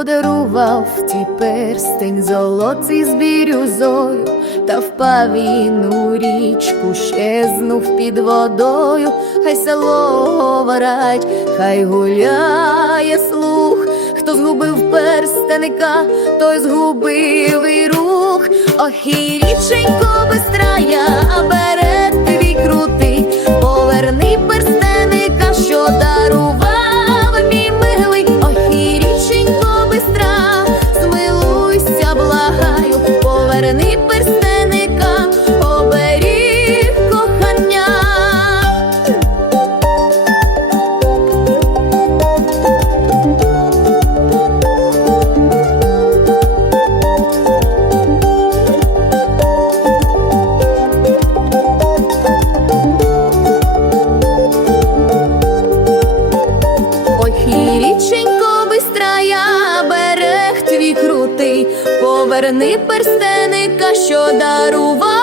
подарував ті перстень золотий з бірюзою, та впав він у річку, щезнув під водою, хай село говорить, хай гуляє слух, хто згубив перстеника, той згубив і рух. Ох, і річенько бистрая, благаю, поверни перстеника, що дарував